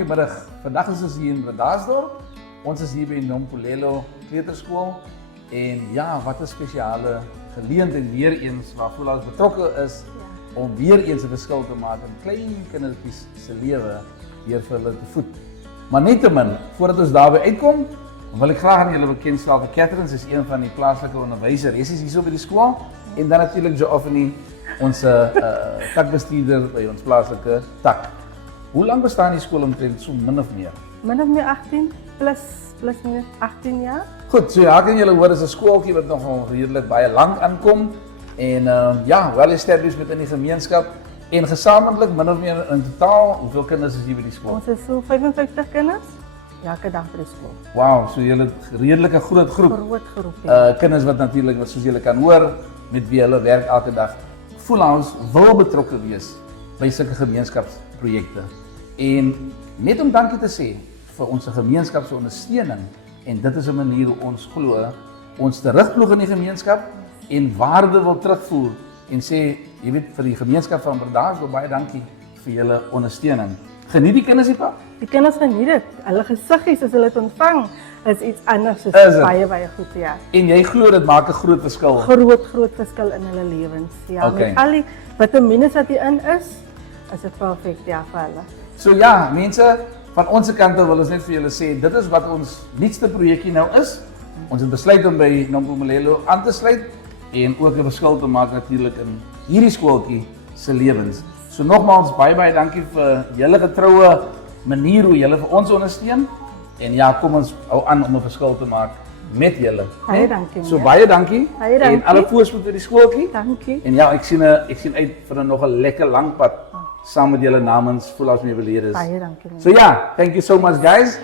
goeiemiddag. Vandag is ons hier in Bredasdorp. Ons is hier by Nompolelo Kleuterskool. En ja, wat 'n spesiale geleentheid weer eens waarvoor ons betrokke is om weer eens 'n verskil te maak in klein kindertjies se lewe deur vir hulle te voed. Maar nietemin, voordat ons daarby uitkom, wil ek graag aan julle bekendstel dat Catherine is een van die plaaslike onderwyseres hier by die skool en dan natuurlik Joffrey, ons takbestuurder by ons plaaslike tak. Hoe lank bestaan die skool omtrent so min of meer? Min of meer 18 plus minus 18 jaar. Goed, so ja, kan julle hoor, is 'n skooltjie wat nogal redelik baie lank aankom en ja, well established within die gemeenskap en gesamentlik min of meer in totaal, hoeveel kinders is hier by die skool? Ons is so 55 kinders elke dag by die skool. Wow, so julle het redelik 'n groot groep. Groot groep. Kinders wat natuurlik, soos julle kan hoor, met wie hulle werk elke dag. Voel ons wil betrokke wees by sulke gemeenskapsprojekte. En net om dankie te sê vir ons gemeenskap se ondersteuning en dit is 'n manier hoe ons glo ons terugploeg in die gemeenskap en waarde wil terugvoer en sê, jy weet, vir die gemeenskap van Bredasdorp baie dankie vir julle ondersteuning. Geniet die kinders hierpa? Die kinders geniet dit. Hulle gesiggies as hulle dit ontvang is iets anders, is baie goed, ja. En jy glo dit maak 'n groot verskil. Groot verskil in hulle lewens. Ja, Okay. met al die vitamiene wat hierin is dit perfek ja vir hulle. So ja, mense, van ons kant af wil ons net vir julle sê, dit is wat ons nuutste projekkie nou is. Ons het besluit om by Nompolelo aan te sluit en ook 'n verskil te maak natuurlik in hierdie skooltjie se lewens. So nogmaals baie dankie vir julle getroue manier hoe julle vir ons ondersteun. En ja, kom ons hou aan om 'n verskil te maak met julle. Baie dankie. So baie dankie. Baie dankie. En alle voorspoed vir die skooltjie. Dankie. En ja, ek sien uit vir nog 'n lekker lang pad saam met julle namens Voel as my belede is. Baie dankie. So yeah, thank you so much guys.